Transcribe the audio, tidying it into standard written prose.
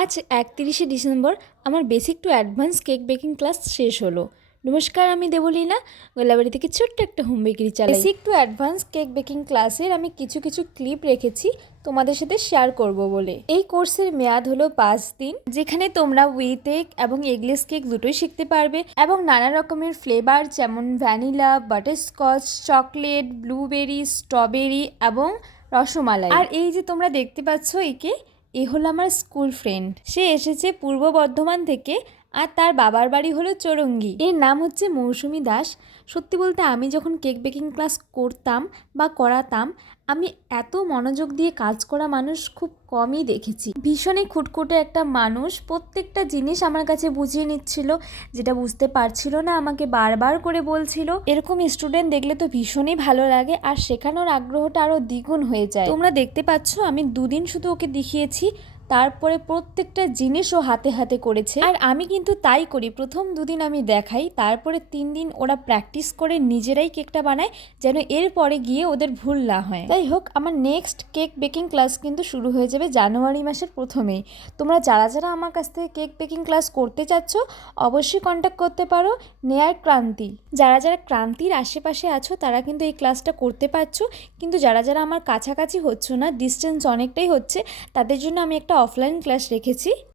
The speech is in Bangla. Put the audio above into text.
আজ 31শে ডিসেম্বর আমার basic to advance cake baking class শেষ হলো। নমস্কার, আমি দেবলীনা গোলাবাড়ি থেকে ছোট্ট একটা হোম বেকারি চালাই। Basic to advance cake baking ক্লাসের আমি কিছু ক্লিপ রেখেছি তোমাদের সাথে শেয়ার করব বলে। এই কোর্সের মেয়াদ হলো 5 দিন, যেখানে তোমরা উইথ এগ এবং এগলেস কেক দুটোই শিখতে পারবে এবং নানা রকমের ফ্লেভার যেমন vanilla, butterscotch, chocolate, blueberry, strawberry এবং রসমালাই। আর এই যে তোমরা দেখতে পাচ্ছ একে, এ হলো আমার স্কুল ফ্রেন্ড। সে এসেছে পূর্ব বর্ধমান থেকে আর তার বাবার বাড়ি হলো চৌরঙ্গি। এর নাম হচ্ছে মৌসুমি দাস। সত্যি বলতে আমি যখন কেক বেকিং ক্লাস করতাম বা করাতাম, আমি এত মনোযোগ দিয়ে কাজ করা মানুষ খুব কমই দেখেছি। ভীষণই খুটখুটে একটা মানুষ, প্রত্যেকটা জিনিস আমার কাছে বুঝিয়ে নিচ্ছিল, যেটা বুঝতে পারছিল না আমাকে বারবার করে বলছিল। এরকম স্টুডেন্ট দেখলে তো ভীষণই ভালো লাগে আর শেখানোর আগ্রহটা আরও দ্বিগুণ হয়ে যায়। তোমরা দেখতে পাচ্ছ আমি 2 দিন শুধু ওকে দেখিয়েছি, তারপরে প্রত্যেকটা জিনিস ও হাতে হাতে করেছে। আর আমি কিন্তু তাই করি, প্রথম 2 দিন আমি দেখাই, তারপরে 3 দিন ওরা প্র্যাকটিস করে নিজেরাই কেকটা বানায়, যেন এর পরে গিয়ে ওদের ভুল না হয়। যাই হোক, আমার নেক্সট কেক বেকিং ক্লাস কিন্তু শুরু হয়ে যাবে জানুয়ারি মাসের প্রথমেই। তোমরা যারা যারা আমার কাছ থেকে কেক বেকিং ক্লাস করতে চাচ্ছ অবশ্যই কন্ট্যাক্ট করতে পারো নেয়ার ক্রান্তি। যারা যারা ক্রান্তির আশেপাশে আছো তারা কিন্তু এই ক্লাসটা করতে পারছো, কিন্তু যারা যারা আমার কাছাকাছি হচ্ছ না, ডিস্টেন্স অনেকটাই হচ্ছে, তাদের জন্য আমি একটা অফলাইন ক্লাস রেখেছি।